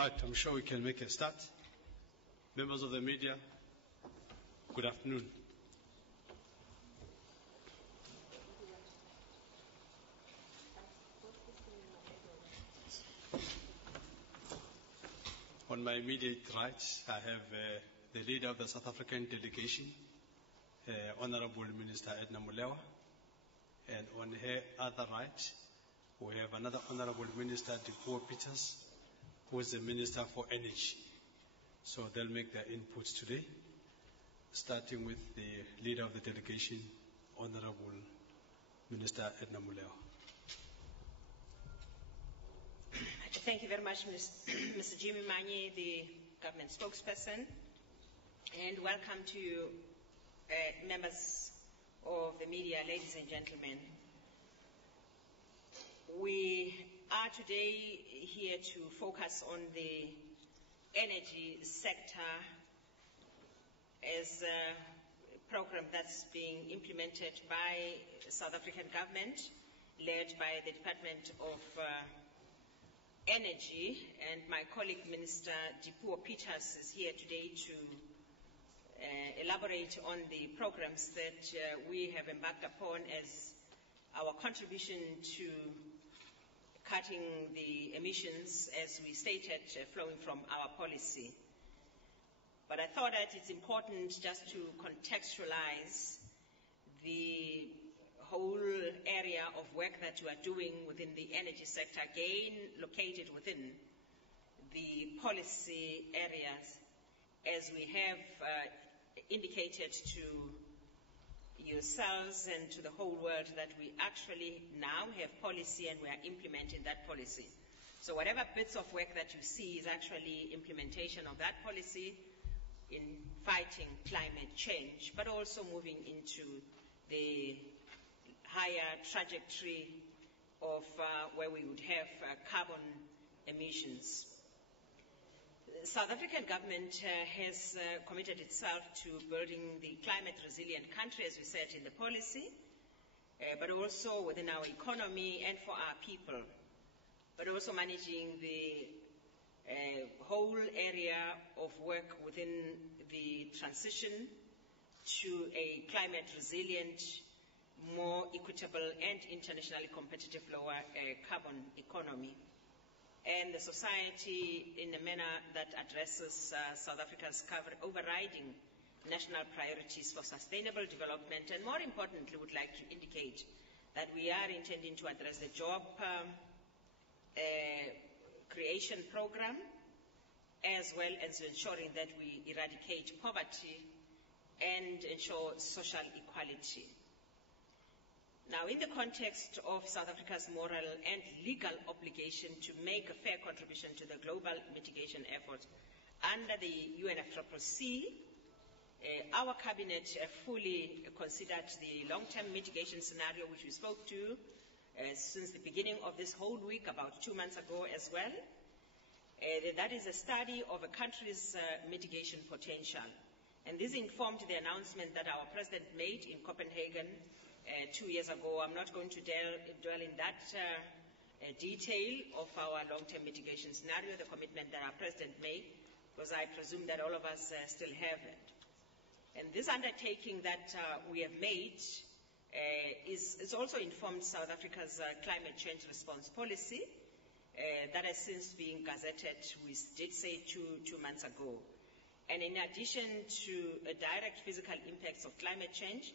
Right, I'm sure we can make a start. Members of the media, good afternoon. On my immediate right, I have the leader of the South African delegation, Honorable Minister Edna Molewa. And on her other right, we have another Honorable Minister, Dipuo Peters, who is the Minister for Energy. So they'll make their inputs today, starting with the leader of the delegation, Honorable Minister Edna Molewa. Thank you very much, Mr. Jimmy Manyi, the government spokesperson, and welcome to you, members of the media, ladies and gentlemen. We are today here to focus on the energy sector as a program that's being implemented by the South African government, led by the Department of Energy, and my colleague Minister Dipuo Peters is here today to elaborate on the programs that we have embarked upon as our contribution to cutting the emissions, as we stated, flowing from our policy. But I thought that it's important just to contextualize the whole area of work that we are doing within the energy sector, again located within the policy areas, as we have indicated to yourselves and to the whole world that we actually now have policy and we are implementing that policy. So whatever bits of work that you see is actually implementation of that policy in fighting climate change, but also moving into the higher trajectory of where we would have carbon emissions. The South African government has committed itself to building the climate resilient country, as we said in the policy, but also within our economy and for our people, but also managing the whole area of work within the transition to a climate resilient, more equitable and internationally competitive lower carbon economy, and the society in a manner that addresses South Africa's overriding national priorities for sustainable development, and more importantly would like to indicate that we are intending to address the job creation program, as well as ensuring that we eradicate poverty and ensure social equality. Now, in the context of South Africa's moral and legal obligation to make a fair contribution to the global mitigation effort under the UNFCCC, our cabinet fully considered the long-term mitigation scenario, which we spoke to since the beginning of this whole week, about 2 months ago as well. That is a study of a country's mitigation potential. And this informed the announcement that our president made in Copenhagen 2 years ago. I'm not going to dwell in that detail of our long-term mitigation scenario, the commitment that our president made, because I presume that all of us still have it. And this undertaking that we have made is also informed South Africa's climate change response policy that has since been gazetted, we did say two months ago. And in addition to direct physical impacts of climate change,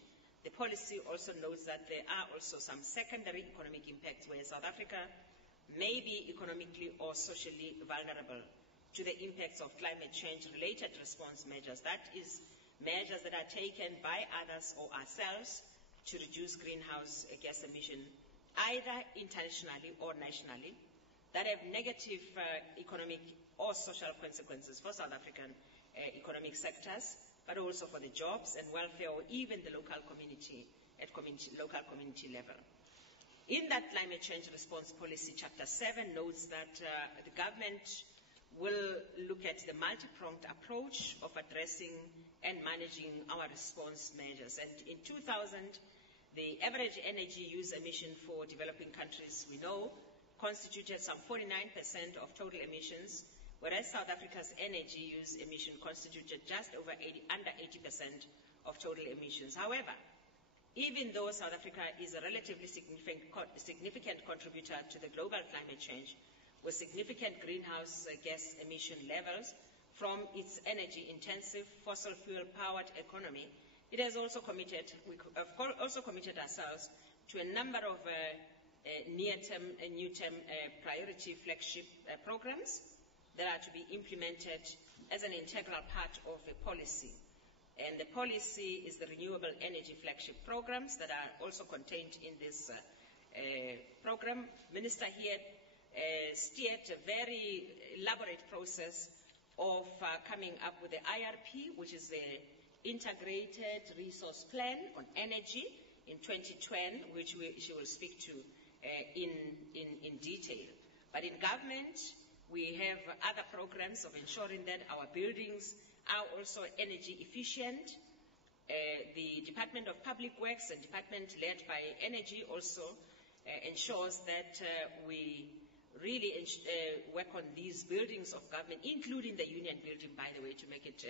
the policy also notes that there are also some secondary economic impacts where South Africa may be economically or socially vulnerable to the impacts of climate change-related response measures. That is, measures that are taken by others or ourselves to reduce greenhouse gas emission, either internationally or nationally, that have negative economic or social consequences for South African economic sectors, but also for the jobs and welfare, or even the local community at local community level. In that climate change response policy, Chapter 7 notes that the government will look at the multi-pronged approach of addressing and managing our response measures. And in 2000, the average energy use emission for developing countries, we know, constituted some 49% of total emissions, whereas South Africa's energy use emission constituted just under 80% of total emissions. However, even though South Africa is a relatively significant contributor to the global climate change, with significant greenhouse gas emission levels from its energy-intensive, fossil fuel-powered economy, it has also committed, we have also committed ourselves to a number of near-term and new-term priority flagship programs that are to be implemented as an integral part of a policy. And the policy is the renewable energy flagship programs that are also contained in this program. Minister here steered a very elaborate process of coming up with the IRP, which is the Integrated Resource Plan on Energy in 2020, which she will speak to in detail. But in government, we have other programs of ensuring that our buildings are also energy efficient. The Department of Public Works and Department led by Energy also ensures that we really work on these buildings of government, including the Union Building, by the way, to make it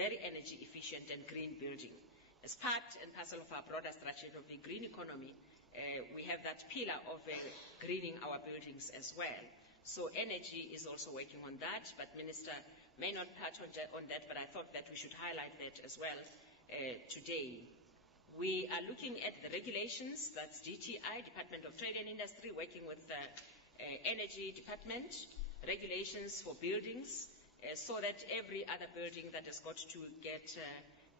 very energy efficient and green building. As part and parcel of our broader strategy of the green economy, we have that pillar of greening our buildings as well. So energy is also working on that, but Minister may not touch on that, but I thought that we should highlight that as well today. We are looking at the regulations, that's DTI, Department of Trade and Industry, working with the Energy Department, regulations for buildings, so that every other building that has got to get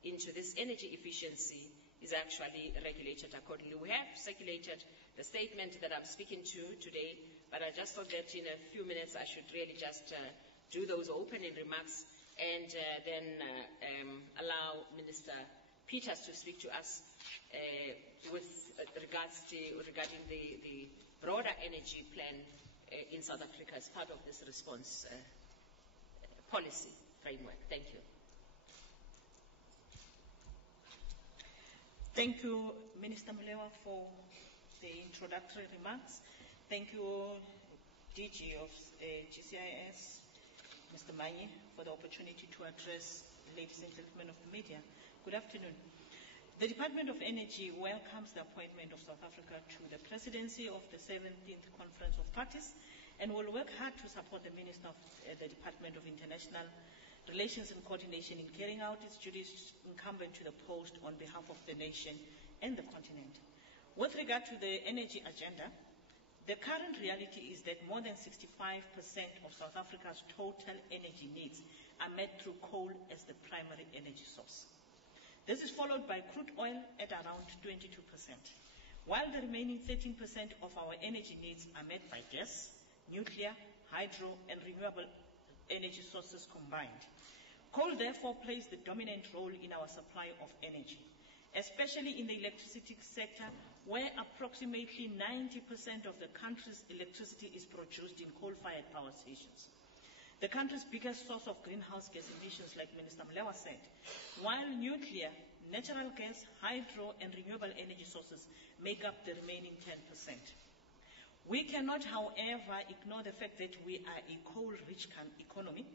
into this energy efficiency is actually regulated accordingly. We have circulated the statement that I'm speaking to today, but I just thought that in a few minutes I should really just do those opening remarks and then allow Minister Peters to speak to us with regarding the broader energy plan in South Africa as part of this response policy framework. Thank you. Thank you, Minister Molewa, for the introductory remarks. Thank you, DG of GCIS, Mr. Manyi, for the opportunity to address ladies and gentlemen of the media. Good afternoon. The Department of Energy welcomes the appointment of South Africa to the presidency of the 17th Conference of Parties and will work hard to support the Minister of the Department of International Relations and Coordination in carrying out its duties incumbent to the post on behalf of the nation and the continent. With regard to the energy agenda, the current reality is that more than 65% of South Africa's total energy needs are met through coal as the primary energy source. This is followed by crude oil at around 22%, while the remaining 13% of our energy needs are met by gas, nuclear, hydro, and renewable energy sources combined. Coal therefore plays the dominant role in our supply of energy, especially in the electricity sector, where approximately 90% of the country's electricity is produced in coal-fired power stations. The country's biggest source of greenhouse gas emissions, like Minister Molewa said, while nuclear, natural gas, hydro, and renewable energy sources make up the remaining 10%. We cannot, however, ignore the fact that we are a coal-rich economy,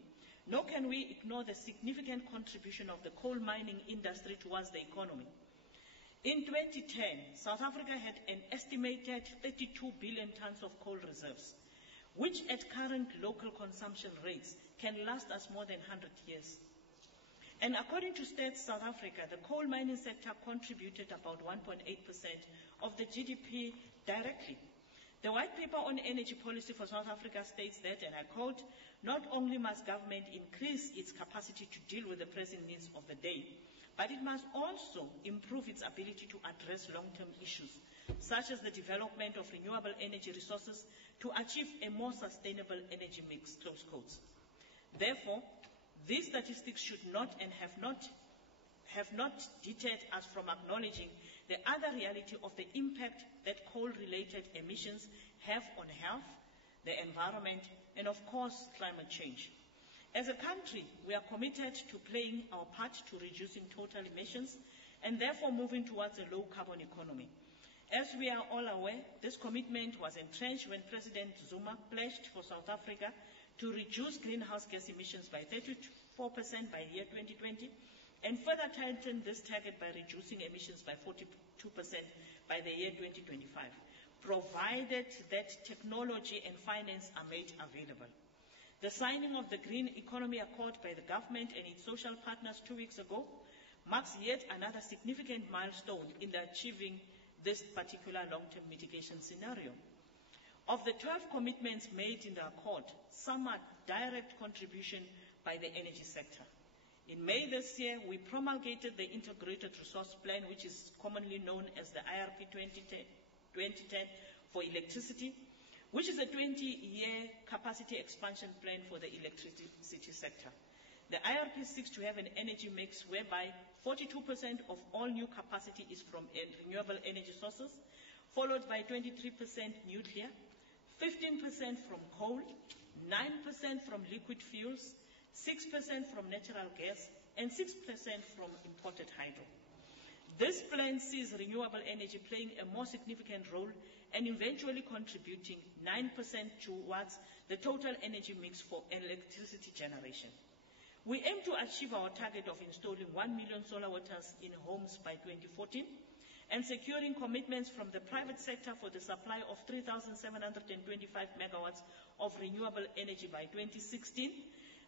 nor can we ignore the significant contribution of the coal mining industry towards the economy. In 2010, South Africa had an estimated 32 billion tons of coal reserves, which at current local consumption rates can last us more than 100 years. And according to Stats South Africa, the coal mining sector contributed about 1.8% of the GDP directly. The White Paper on Energy Policy for South Africa states that, and I quote, not only must government increase its capacity to deal with the pressing needs of the day, but it must also improve its ability to address long-term issues, such as the development of renewable energy resources to achieve a more sustainable energy mix, close quotes. Therefore, these statistics should not and have not deterred us from acknowledging the other reality of the impact that coal-related emissions have on health, the environment, and of course, climate change. As a country, we are committed to playing our part to reducing total emissions and therefore moving towards a low-carbon economy. As we are all aware, this commitment was entrenched when President Zuma pledged for South Africa to reduce greenhouse gas emissions by 34% by year 2020, and further tighten this target by reducing emissions by 42% by the year 2025, provided that technology and finance are made available. The signing of the Green Economy Accord by the government and its social partners 2 weeks ago marks yet another significant milestone in achieving this particular long-term mitigation scenario. Of the 12 commitments made in the accord, some are direct contribution by the energy sector. In May this year, we promulgated the Integrated Resource Plan, which is commonly known as the IRP 2010 for electricity, which is a 20-year capacity expansion plan for the electricity sector. The IRP seeks to have an energy mix whereby 42% of all new capacity is from renewable energy sources, followed by 23% nuclear, 15% from coal, 9% from liquid fuels, 6% from natural gas, and 6% from imported hydro. This plan sees renewable energy playing a more significant role and eventually contributing 9% towards the total energy mix for electricity generation. We aim to achieve our target of installing 1 million solar watters in homes by 2014 and securing commitments from the private sector for the supply of 3,725 megawatts of renewable energy by 2016.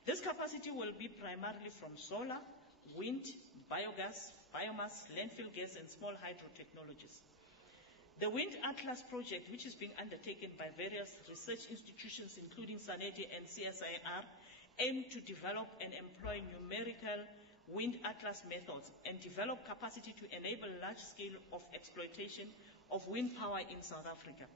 This capacity will be primarily from solar, wind, biogas, biomass, landfill gas, and small hydro technologies. The Wind Atlas project, which is being undertaken by various research institutions, including SANEDI and CSIR, aim to develop and employ numerical wind atlas methods and develop capacity to enable large scale of exploitation of wind power in South Africa.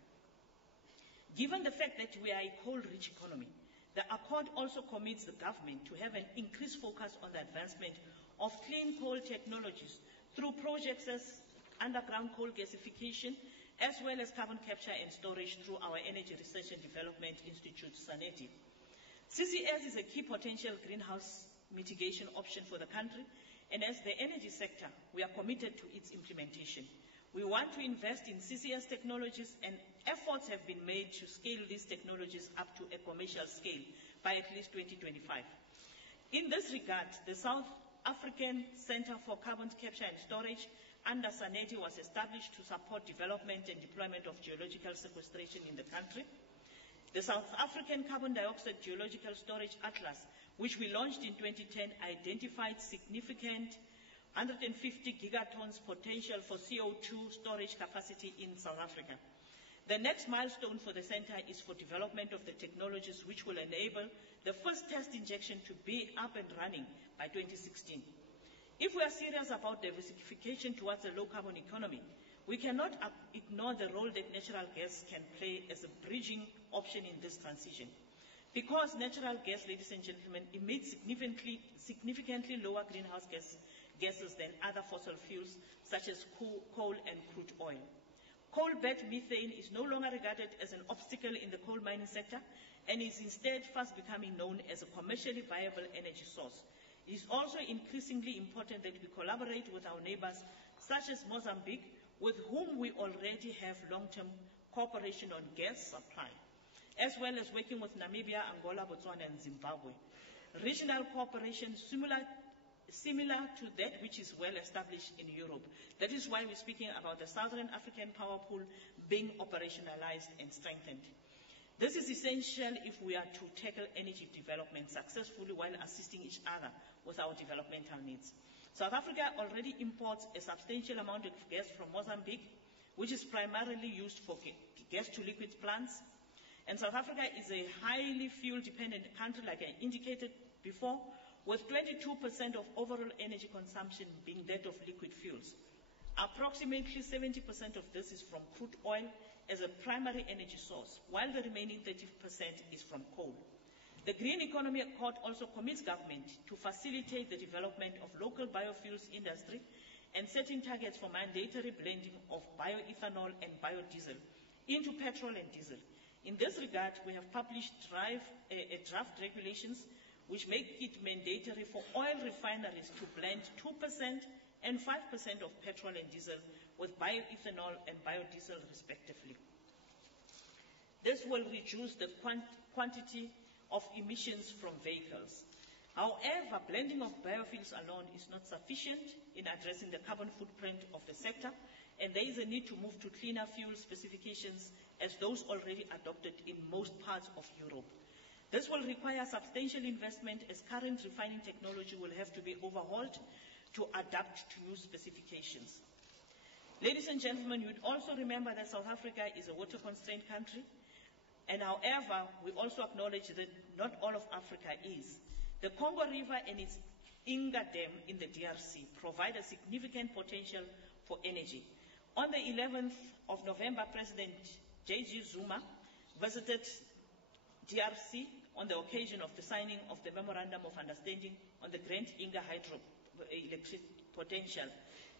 Given the fact that we are a coal-rich economy, the Accord also commits the government to have an increased focus on the advancement of clean coal technologies through projects as underground coal gasification, as well as carbon capture and storage through our Energy Research and Development Institute, SANEDI. CCS is a key potential greenhouse mitigation option for the country, and as the energy sector, we are committed to its implementation. We want to invest in CCS technologies, and efforts have been made to scale these technologies up to a commercial scale by at least 2025. In this regard, the South African Center for Carbon Capture and Storage under SANEDI was established to support development and deployment of geological sequestration in the country. The South African Carbon Dioxide Geological Storage Atlas, which we launched in 2010, identified significant 150 gigatons potential for CO2 storage capacity in South Africa. The next milestone for the center is for development of the technologies which will enable the first test injection to be up and running by 2016. If we are serious about diversification towards a low-carbon economy, we cannot ignore the role that natural gas can play as a bridging option in this transition. Because natural gas, ladies and gentlemen, emits significantly lower greenhouse gases than other fossil fuels, such as coal and crude oil. Coal-based methane is no longer regarded as an obstacle in the coal mining sector and is instead fast becoming known as a commercially viable energy source. It is also increasingly important that we collaborate with our neighbors, such as Mozambique, with whom we already have long-term cooperation on gas supply, as well as working with Namibia, Angola, Botswana, and Zimbabwe. Regional cooperation similar to that which is well established in Europe. That is why we're speaking about the Southern African Power Pool being operationalized and strengthened. This is essential if we are to tackle energy development successfully while assisting each other with our developmental needs. South Africa already imports a substantial amount of gas from Mozambique, which is primarily used for gas-to-liquid plants. And South Africa is a highly fuel-dependent country, like I indicated before, with 22% of overall energy consumption being that of liquid fuels. Approximately 70% of this is from crude oil as a primary energy source, while the remaining 30% is from coal. The Green Economy Accord also commits government to facilitate the development of local biofuels industry and setting targets for mandatory blending of bioethanol and biodiesel into petrol and diesel. In this regard, we have published draft regulations which make it mandatory for oil refineries to blend 2% and 5% of petrol and diesel with bioethanol and biodiesel respectively. This will reduce the quantity of emissions from vehicles. However, blending of biofuels alone is not sufficient in addressing the carbon footprint of the sector, and there is a need to move to cleaner fuel specifications as those already adopted in most parts of Europe. This will require substantial investment as current refining technology will have to be overhauled to adapt to new specifications. Ladies and gentlemen, you would also remember that South Africa is a water-constrained country, and however, we also acknowledge that not all of Africa is. The Congo River and its Inga Dam in the DRC provide a significant potential for energy. On the 11th of November, President J.G. Zuma visited DRC on the occasion of the signing of the Memorandum of Understanding on the Grand Inga hydroelectric potential.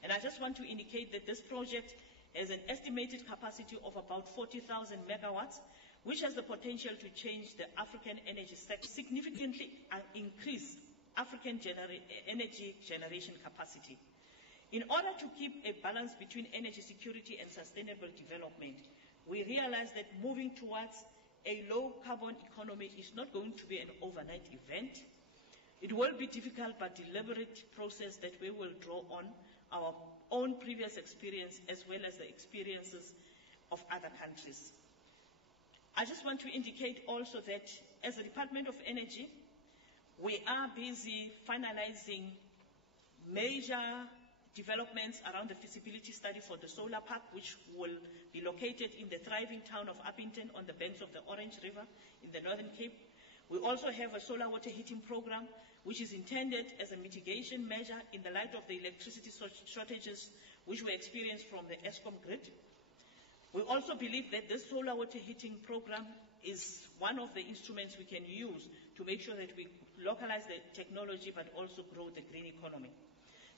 And I just want to indicate that this project has an estimated capacity of about 40,000 megawatts, which has the potential to change the African energy sector, significantly increase African energy generation capacity. In order to keep a balance between energy security and sustainable development, we realize that moving towards a low-carbon economy is not going to be an overnight event. It will be difficult but deliberate process that we will draw on our own previous experience as well as the experiences of other countries. I just want to indicate also that as the Department of Energy, we are busy finalizing major developments around the feasibility study for the solar park, which will be located in the thriving town of Upington on the banks of the Orange River in the Northern Cape. We also have a solar water heating program, which is intended as a mitigation measure in the light of the electricity shortages which we experience from the Eskom grid. We also believe that this solar water heating program is one of the instruments we can use to make sure that we localize the technology but also grow the green economy.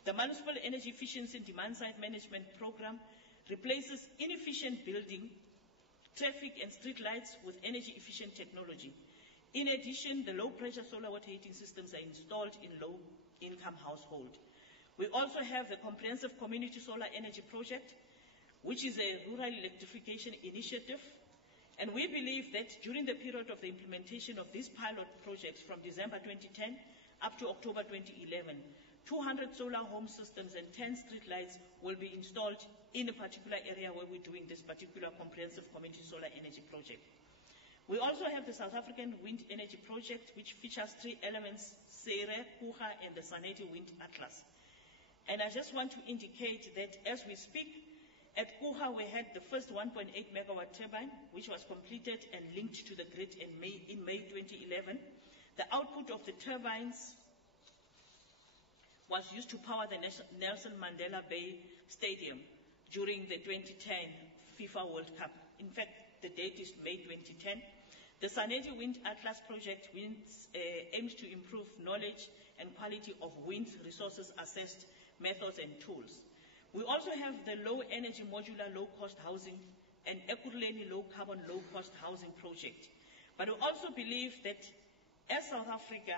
The Municipal Energy Efficiency and Demand-Side Management Program replaces inefficient building, traffic and street lights with energy-efficient technology. In addition, the low-pressure solar water heating systems are installed in low-income households. We also have the Comprehensive Community Solar Energy Project, which is a rural electrification initiative. And we believe that during the period of the implementation of these pilot projects from December 2010 up to October 2011, 200 solar home systems and 10 street lights will be installed in a particular area where we're doing this particular comprehensive community solar energy project. We also have the South African Wind Energy Project, which features 3 elements, Sere, Kuha, and the Saneti Wind Atlas. And I just want to indicate that as we speak, at Kuha we had the first 1.8 megawatt turbine, which was completed and linked to the grid in May 2011. The output of the turbines was used to power the Nelson Mandela Bay Stadium during the 2010 FIFA World Cup. In fact, the date is May 2010. The Saneti Wind Atlas project aims to improve knowledge and quality of wind resources assessed methods and tools. We also have the low energy modular low cost housing and Ekurhuleni low carbon low cost housing project. But we also believe that as South Africa,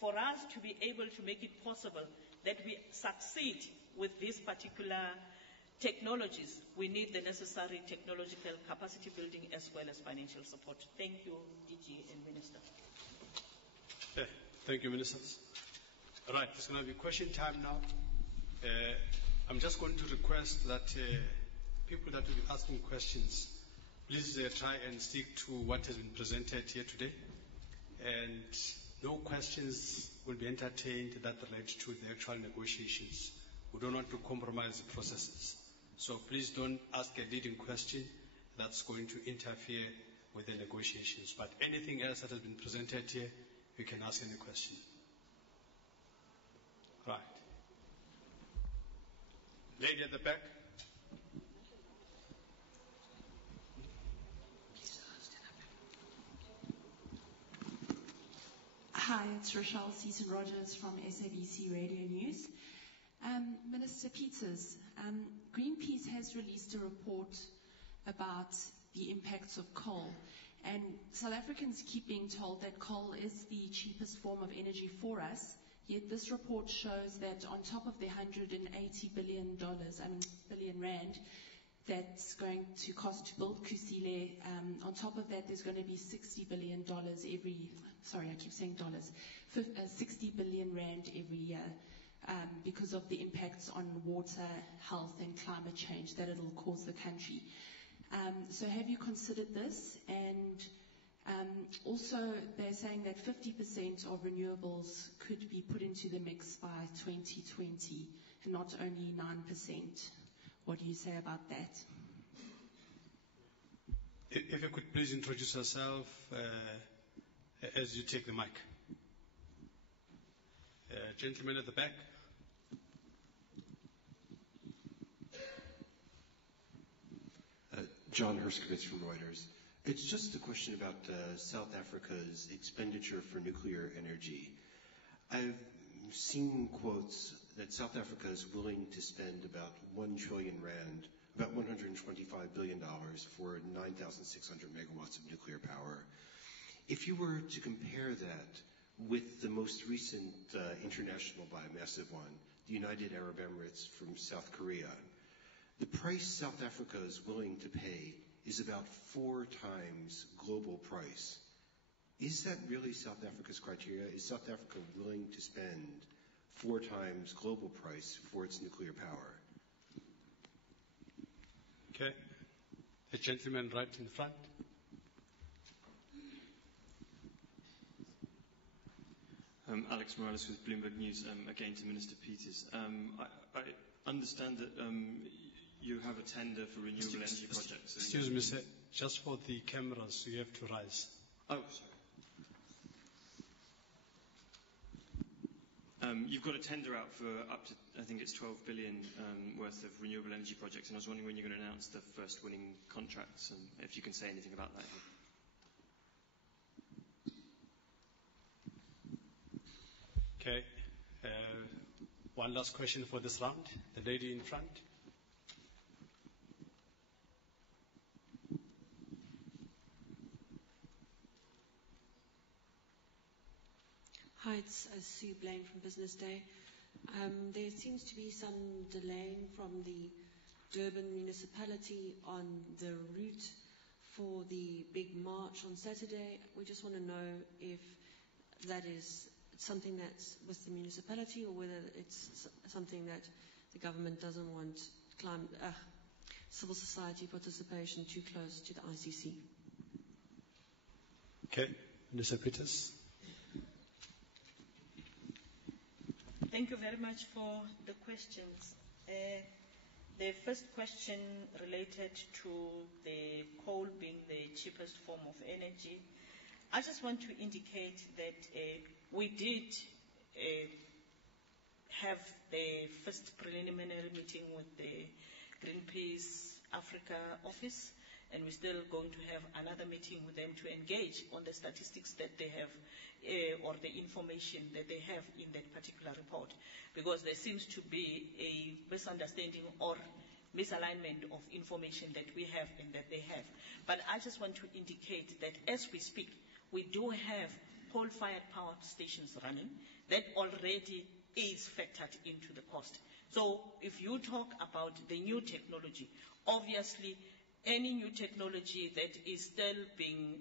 for us to be able to make it possible that we succeed with these particular technologies, we need the necessary technological capacity building as well as financial support. Thank you, DG and Minister. Thank you, Ministers. All right, it's going to be question time now. I'm just going to request that people that will be asking questions, please try and stick to what has been presented here today. And no questions will be entertained that relate to the actual negotiations. We don't want to compromise the processes. So please don't ask a leading question that's going to interfere with the negotiations. But anything else that has been presented here, you can ask any question. Right. Lady at the back. Hi, it's Rochelle Seaton-Rogers from SABC Radio News. Minister Peters, Greenpeace has released a report about the impacts of coal, and South Africans keep being told that coal is the cheapest form of energy for us, yet this report shows that on top of the $180 billion, billion rand, that's going to cost to build Kusile. On top of that, there's going to be $60 billion I keep saying dollars, 60 billion rand every year because of the impacts on water, health and climate change that it'll cause the country. So have you considered this? And also they're saying that 50% of renewables could be put into the mix by 2020 and not only 9%. What do you say about that? If you could please introduce yourself as you take the mic. Gentleman at the back. John Herskowitz from Reuters. It's just a question about South Africa's expenditure for nuclear energy. I've seen quotes that South Africa is willing to spend about 1 trillion rand, about $125 billion for 9,600 megawatts of nuclear power. If you were to compare that with the most recent international buy, a massive one, the United Arab Emirates from South Korea, the price South Africa is willing to pay is about 4 times global price. Is that really South Africa's criteria? Is South Africa willing to spend 4 times global price for its nuclear power? Okay. The gentleman right in front. Alex Morales with Bloomberg News. Again to Minister Peters. I understand that you have a tender for renewable energy projects. Excuse me, sir. Just for the cameras, you have to rise. Oh, sorry. You've got a tender out for up to, I think it's 12 billion worth of renewable energy projects, and I was wondering when you're going to announce the first winning contracts, and if you can say anything about that. Okay. One last question for this round. The lady in front. Hi, it's Sue Blaine from Business Day. There seems to be some delay from the Durban municipality on the route for the big march on Saturday. We just want to know if that is something that's with the municipality or whether it's something that the government doesn't want civil society participation too close to the ICC. Okay. Minister Peters. Thank you very much for the questions. The first question related to the coal being the cheapest form of energy. I just want to indicate that we did have the first preliminary meeting with the Greenpeace Africa office, and we're still going to have another meeting with them to engage on the statistics that they have or the information that they have in that particular report, because there seems to be a misunderstanding or misalignment of information that we have and that they have. But I just want to indicate that as we speak, we do have coal-fired power stations running that already is factored into the cost. So if you talk about the new technology, obviously any new technology that is still being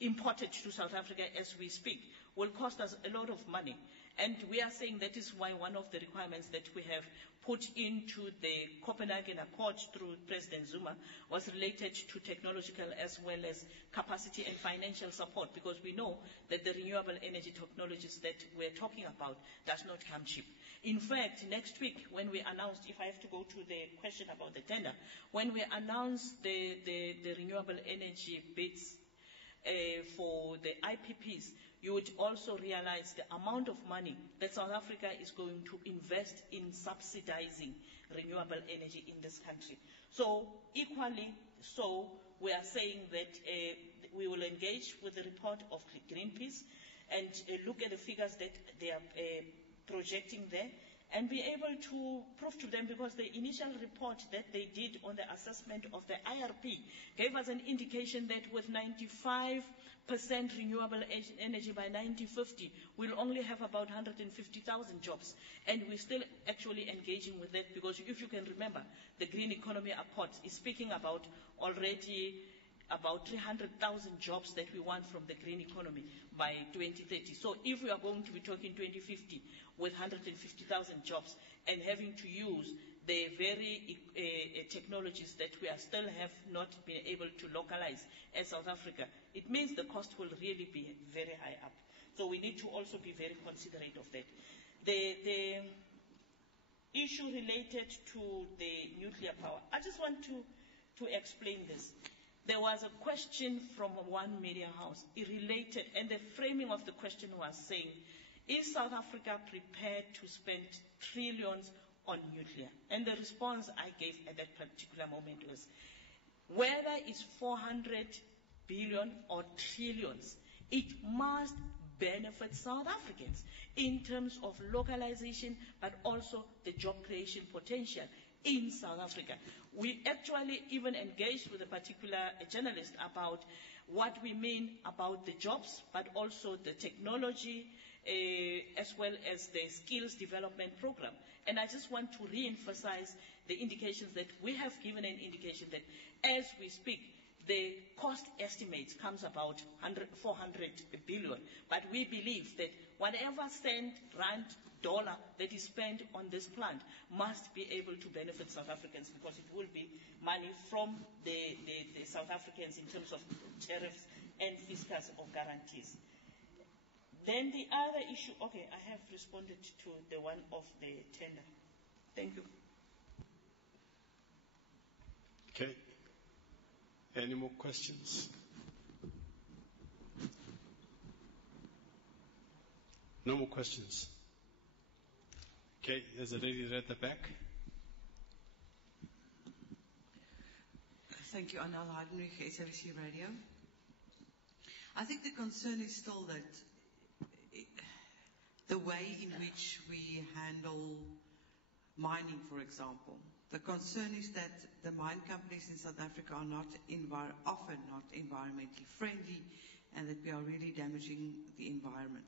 imported to South Africa as we speak will cost us a lot of money. And we are saying that is why one of the requirements that we have put into the Copenhagen Accord through President Zuma was related to technological as well as capacity and financial support, because we know that the renewable energy technologies that we're talking about does not come cheap. In fact, next week when we announced, if I have to go to the question about the tender, when we announced the renewable energy bids for the IPPs, you would also realize the amount of money that South Africa is going to invest in subsidizing renewable energy in this country. So equally, so we are saying that we will engage with the report of Greenpeace and look at the figures that they are projecting there, and be able to prove to them, because the initial report that they did on the assessment of the IRP gave us an indication that with 95% renewable energy by 2050, we'll only have about 150,000 jobs. And we're still actually engaging with that, because if you can remember, the Green Economy Accord is speaking about already about 300,000 jobs that we want from the green economy by 2030. So if we are going to be talking 2050 with 150,000 jobs and having to use the very technologies that we are still have not been able to localize as South Africa, it means the cost will really be very high up. So we need to also be very considerate of that. The issue related to the nuclear power, I just want to explain this. There was a question from one media house. It related, and the framing of the question was saying, is South Africa prepared to spend trillions on nuclear? And the response I gave at that particular moment was, whether it's 400 billion or trillions, it must benefit South Africans in terms of localization, but also the job creation potential in South Africa. We actually even engaged with a particular journalist about what we mean about the jobs, but also the technology, as well as the skills development program. And I just want to re-emphasize the indications that we have given an indication that as we speak, the cost estimates comes about 400 billion. But we believe that whatever cent, rand, dollar that is spent on this plant must be able to benefit South Africans, because it will be money from the South Africans in terms of tariffs and fiscal or guarantees. Then the other issue, okay, I have responded to the one of the tender. Thank you. Okay. Any more questions? No more questions. Okay, there's a lady right at the back. Thank you, Anel Heidenreich, SABC Radio. I think the concern is still that the way in which we handle mining, for example. The concern is that the mine companies in South Africa are not often not environmentally friendly, and that we are really damaging the environment.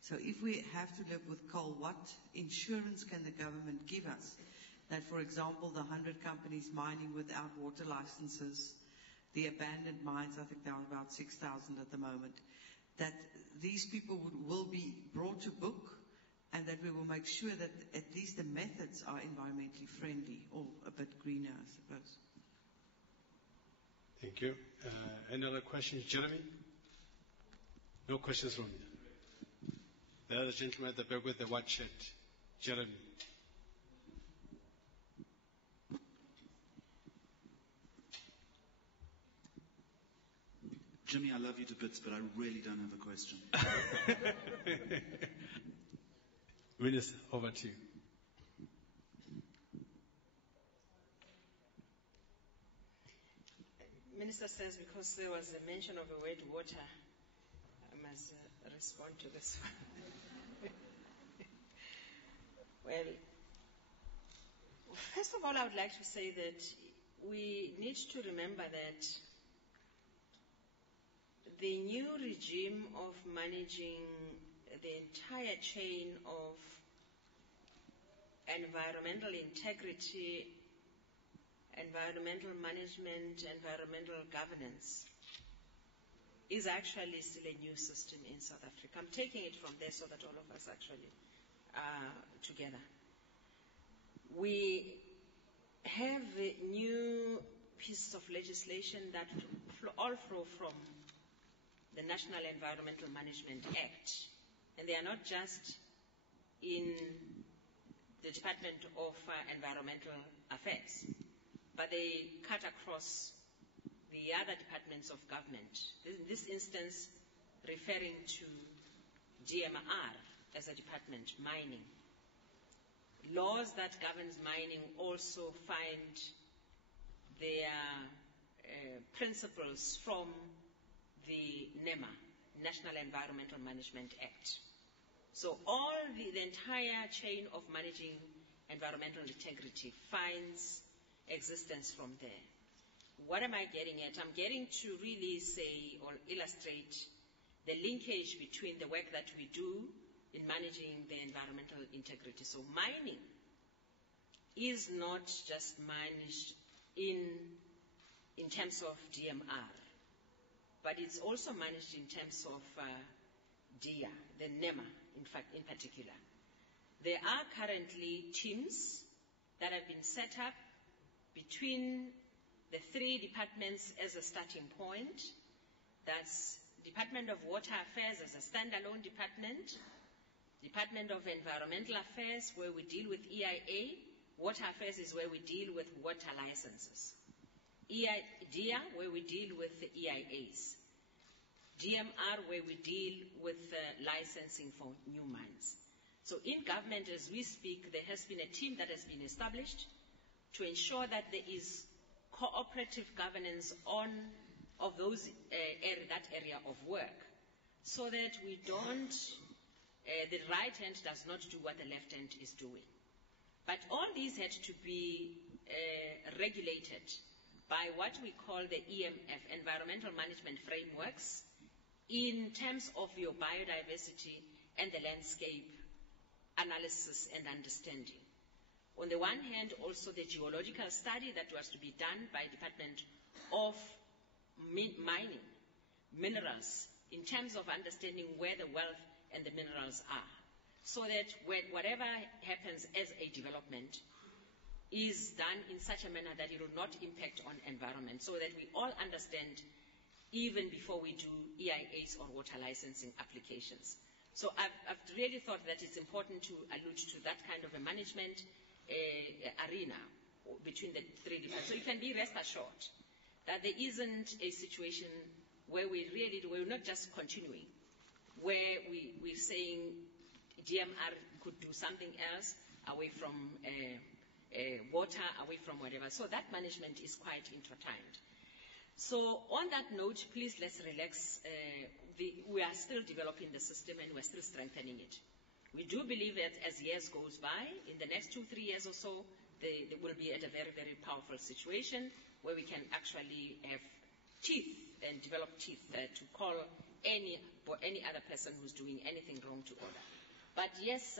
So if we have to live with coal, what insurance can the government give us that, for example, the 100 companies mining without water licenses, the abandoned mines, I think there are about 6,000 at the moment, that these people will be brought to book, and that we will make sure that at least the methods are environmentally friendly, or a bit greener, I suppose. Thank you. Any other questions, Jeremy? No questions from you. The other gentleman at the back with the white shirt, Jeremy. Jimmy, I love you to bits, but I really don't have a question. Minister, over to you. Minister says because there was a mention of the word water, I must respond to this one. Well, first of all, I would like to say that we need to remember that the new regime of managing the entire chain of environmental integrity, environmental management, environmental governance is actually still a new system in South Africa. I'm taking it from there so that all of us actually are together. We have new pieces of legislation that all flow from the National Environmental Management Act. And they are not just in the Department of Environmental Affairs, but they cut across the other departments of government. In this instance, referring to DMR as a department, mining. Laws that governs mining also find their principles from the NEMA, National Environmental Management Act. So all the entire chain of managing environmental integrity finds existence from there. What am I getting at? I'm getting to really say or illustrate the linkage between the work that we do in managing the environmental integrity. So mining is not just managed in terms of DMR, but it's also managed in terms of DIA, the NEMA, in fact, in particular. There are currently teams that have been set up between the three departments as a starting point. That's Department of Water Affairs as a standalone department, Department of Environmental Affairs where we deal with EIA, Water Affairs is where we deal with water licenses, DIA where we deal with the EIAs, DMR where we deal with licensing for new mines. So in government as we speak, there has been a team that has been established to ensure that there is cooperative governance of that area of work, so that we don't, the right hand does not do what the left hand is doing. But all these had to be regulated by what we call the EMF, Environmental Management Frameworks, in terms of your biodiversity and the landscape analysis and understanding. On the one hand, also the geological study that was to be done by Department of Mining, Minerals, in terms of understanding where the wealth and the minerals are, so that whatever happens as a development is done in such a manner that it will not impact on environment, so that we all understand even before we do EIAs or water licensing applications. So I've really thought that it's important to allude to that kind of a management arena between the three departments. So you can be rest assured that there isn't a situation where we're not just continuing, where we're saying DMR could do something else away from water, away from whatever. So that management is quite intertwined. So on that note, please let's relax. We are still developing the system and we're still strengthening it. We do believe that as years goes by, in the next 2-3 years or so, they will be at a very, very powerful situation where we can actually have teeth and develop teeth to call any other person who's doing anything wrong to order. But yes,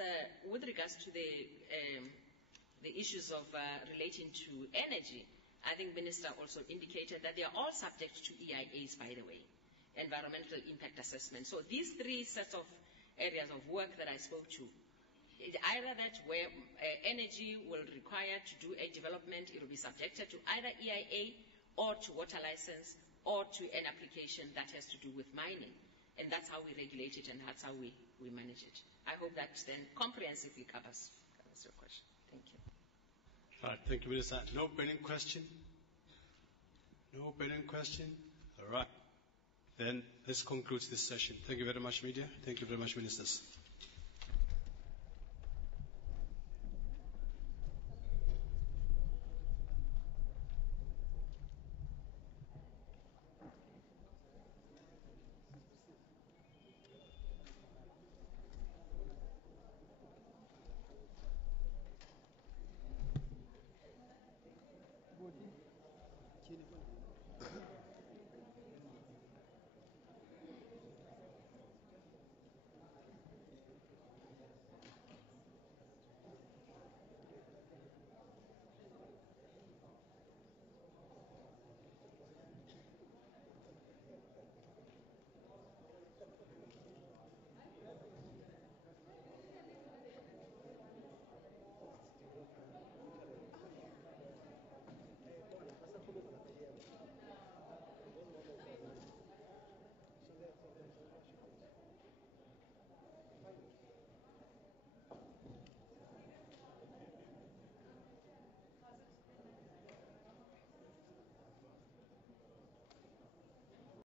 with regards to the issues of relating to energy, I think Minister also indicated that they are all subject to EIAs, by the way, environmental impact assessment. So these three sets of areas of work that I spoke to, either that where energy will require to do a development, it will be subjected to either EIA or to water license or to an application that has to do with mining. And that's how we regulate it and that's how we manage it. I hope that then comprehensively covers your question. Thank you. All right, thank you, Minister. No burning question? No burning question? All right. Then this concludes this session. Thank you very much, media. Thank you very much, ministers.